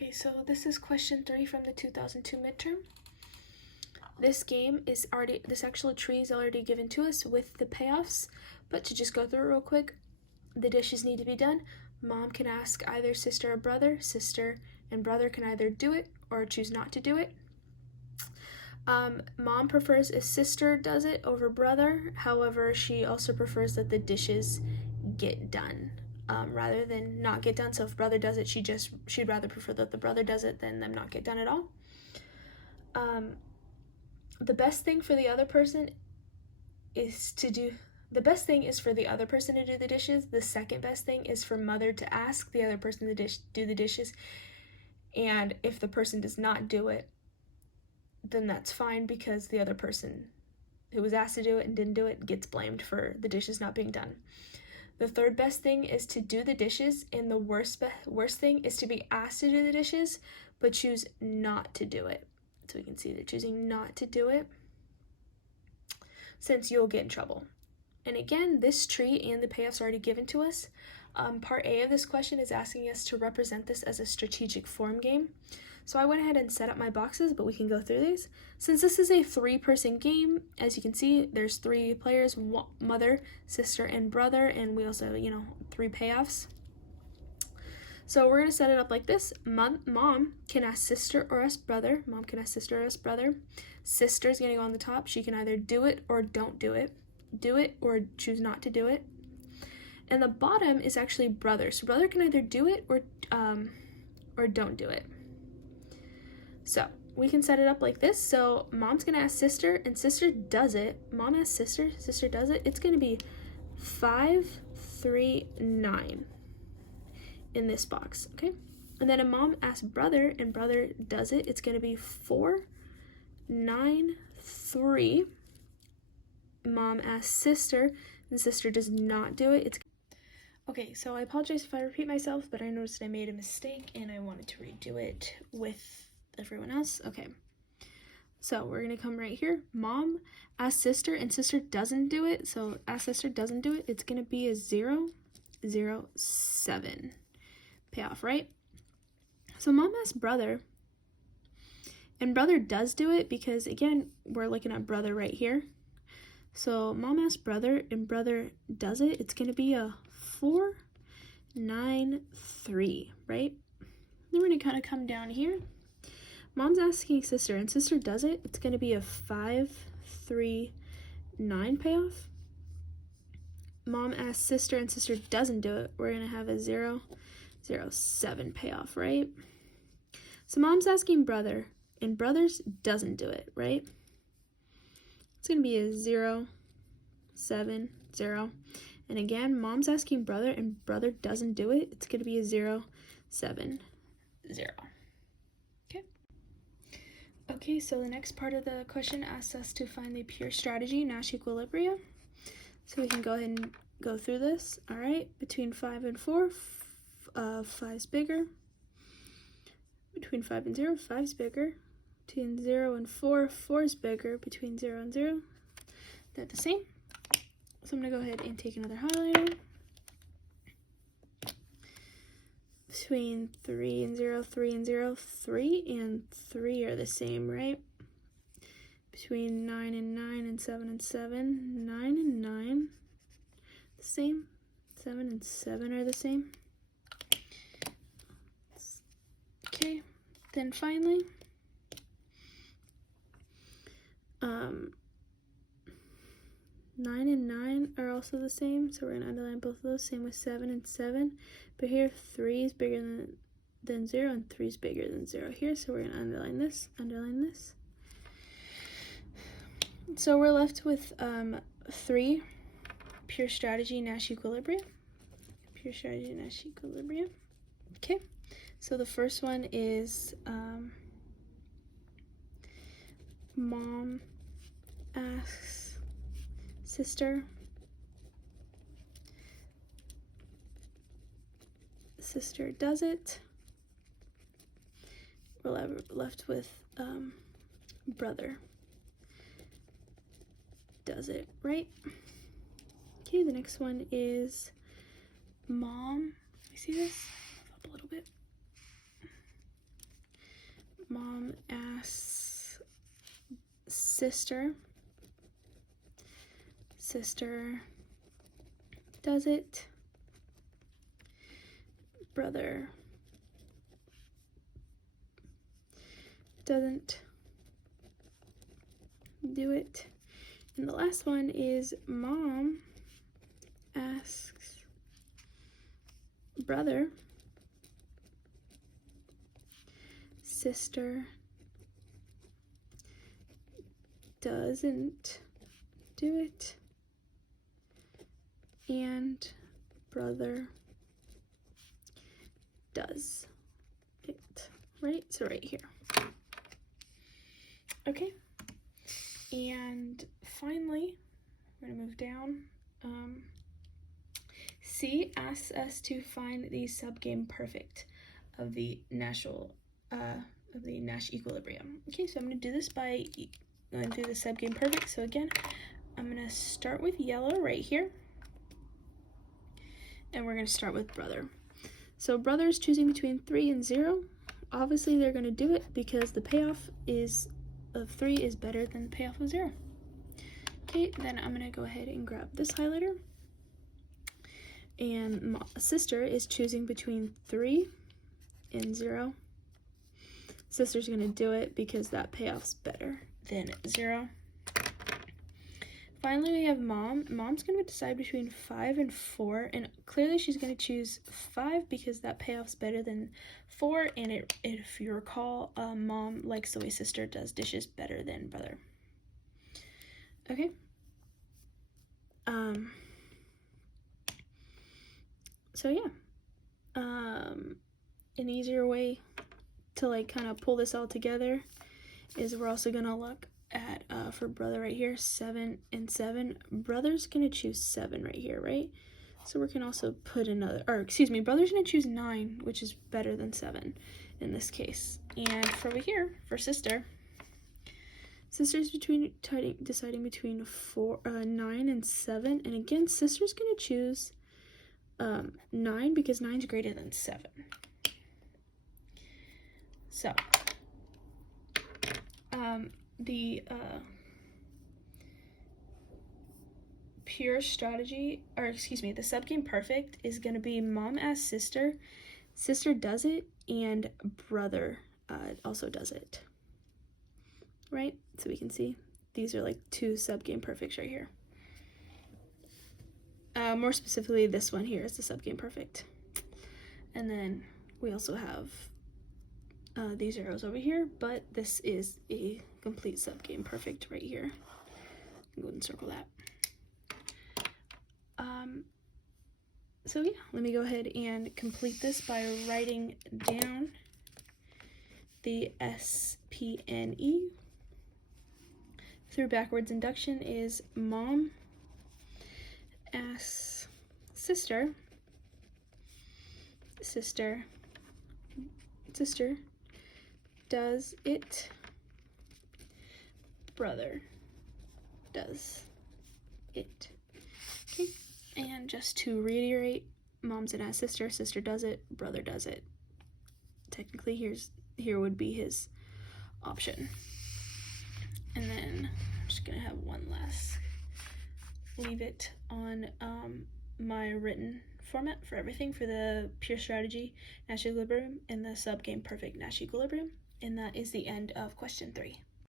Okay, so this is question 3 from the 2002 midterm. This actual tree is already given to us with the payoffs, but to just go through it real quick, the dishes need to be done. Mom can ask either sister or brother. Sister and brother can either do it or choose not to do it. Mom prefers if sister does it over brother. However, she also prefers that the dishes get done rather than not get done. So if brother does it, she'd rather prefer that the brother does it than them not get done at all. The best thing for the other person is for the other person to do the dishes. The second best thing is for mother to ask the other person to do the dishes. And if the person does not do it, then that's fine, because the other person who was asked to do it and didn't do it gets blamed for the dishes not being done. The third best thing is to do the dishes, and the worst thing is to be asked to do the dishes but choose not to do it. So we can see they're choosing not to do it, since you'll get in trouble. And again, this tree and the payoffs are already given to us. Part A of this question is asking us to represent this as a strategic form game. So I went ahead and set up my boxes, but we can go through these. Since this is a 3-person game, as you can see, there's 3 players, mother, sister, and brother, and we also have, 3 payoffs. So we're going to set it up like this. Mom can ask sister or ask brother. Mom can ask sister or ask brother. Sister's going to go on the top. She can either do it or don't do it. Do it or choose not to do it. And the bottom is actually brother. So brother can either do it or don't do it. So we can set it up like this. So mom's going to ask sister, and sister does it. Mom asks sister, sister does it. It's going to be 5, 3, 9 in this box, okay? And then a mom asks brother, and brother does it. It's going to be 4, 9, 3. Mom asks sister, and sister does not do it. Okay, so I apologize if I repeat myself, but I noticed I made a mistake and I wanted to redo it with everyone else. Okay, so we're gonna come right here. Mom asks sister, and sister doesn't do it. So ask sister doesn't do it. It's gonna be a 0, 0, 7 payoff, right? So mom asks brother, and brother does do it, because again, we're looking at brother right here. So mom asks brother, and brother does it. It's gonna be a 4, 9, 3, right? Then we're gonna kind of come down here. Mom's asking sister, and sister does it. It's gonna be a 5, 3, 9 payoff. Mom asks sister, and sister doesn't do it. We're gonna have a 0, 0, 7 payoff, right? So mom's asking brother, and brothers doesn't do it, right? It's gonna be a 0, 7, 0. And again, mom's asking brother, and brother doesn't do it. It's going to be a 0, 7, 0. Okay, so the next part of the question asks us to find the pure strategy Nash equilibria. So we can go ahead and go through this. All right, between 5 and 4, 5's bigger. Between 5 and 0, 5's bigger. Between 0 and 4, 4's bigger. Between 0 and 0, they're the same. So I'm going to go ahead and take another highlighter. Between 3 and 0, 3 and 0, 3 and 3 are the same, right? Between 9 and 9 and 7 and 7, 9 and 9, the same. 7 and 7 are the same. Okay, then finally, 9 and 9 are also the same, so we're going to underline both of those. Same with 7 and 7. But here, 3 is bigger than 0, and 3 is bigger than 0 here, so we're going to underline this, So we're left with 3 pure strategy Nash equilibria. Okay, so the first one is mom asks sister, sister does it. We're left with brother does it, right? Okay, the next one is mom. Let me see this up a little bit. Mom asks sister. Sister does it. Brother doesn't do it. And the last one is mom asks brother. Sister doesn't do it. And brother does it. Right? So right here. Okay. And finally, we're going to move down. C asks us to find the subgame perfect of the Nash equilibrium. Okay, so I'm going to do this by going through the subgame perfect. So again, I'm going to start with yellow right here. And we're going to start with brother. So brother is choosing between 3 and 0. Obviously, they're going to do it because the payoff of 3 is better than the payoff of 0. Okay, then I'm going to go ahead and grab this highlighter. And sister is choosing between 3 and 0. Sister's going to do it because that payoff's better than 0. Finally, we have mom. Mom's going to decide between 5 and 4, and clearly she's going to choose 5 because that payoff's better than 4, and if you recall, mom likes the way sister does dishes better than brother. Okay. So yeah. An easier way to like kind of pull this all together is we're also going to look at for brother right here, 7 and 7. Brother's gonna choose 7 right here, right? So we can also put brother's gonna choose 9, which is better than 7 in this case. And for over here, for sister's deciding between 9 and 7, and again, sister's gonna choose 9 because 9 is greater than 7. So the pure strategy, the subgame perfect is going to be mom asks sister, sister does it, and brother also does it. Right? So we can see these are like 2 subgame perfects right here. More specifically, this one here is the subgame perfect. And then we also have these arrows over here, but this is a complete subgame perfect right here. Go ahead and circle that. So yeah, let me go ahead and complete this by writing down the SPNE. Through backwards induction is mom asks sister, sister does it, brother does it. Okay, and just to reiterate, mom's gonna ask sister, sister does it, brother does it. Technically, here would be his option. And then I'm just gonna have one last, leave it on my written format for everything for the pure strategy Nash equilibrium and the subgame perfect Nash equilibrium. And that is the end of question 3.